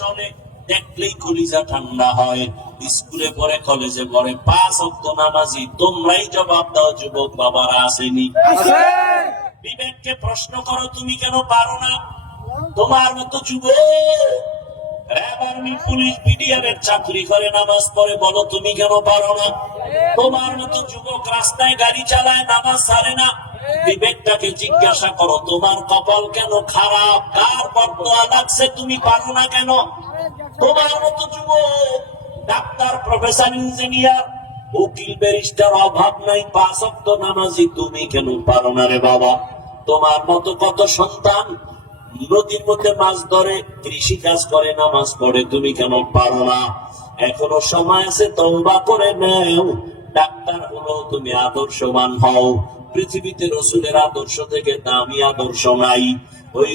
চলে, দেখলেই কলিজা ঠান্ডা হয়। স্কুলে পড়ে, কলেজে পড়ে, 5 ওয়াক্ত নামাজি। তোমরাই জবাব দাও, যুবক বাবারা আসেনি? বিবেককে প্রশ্ন করো, তুমি কেন পারো না? তোমার মতো যুবক র্যাব, আর্মি, পুলিশ, বিডিআরের চাকরি করে, নামাজ পড়ে, বলো তুমি কেন পারো না? তোমার মতো যুবক রাস্তায় গাড়ি চালায়, নামাজ ছাড়ে না। বিবেকটাকে জিজ্ঞাসা করো, তোমার কপাল কেন খারাপ? কার বদদোয়া লাগছে? তুমি পারো না কেন? তোমার মতো যুবক ডাক্তার, প্রফেসর, ইঞ্জিনিয়ার, উকিল, ব্যারিস্টার অভাব নাই, 5 ওয়াক্ত নামাজি। তুমি কেন পারো না রে বাবা? তোমার মতো কত সন্তান নদীর মধ্যে মাছ ধরে, কৃষি কাজ করে, নামাজ পড়ে, তুমি কেন পারো না? এখনো সময় আছে, তওবা করে নাও। ডাক্তার হলো তুমি আদর্শবান হও। পৃথিবীতে রসুলের আদর্শ থেকে দামি আদর্শ নাই। ওই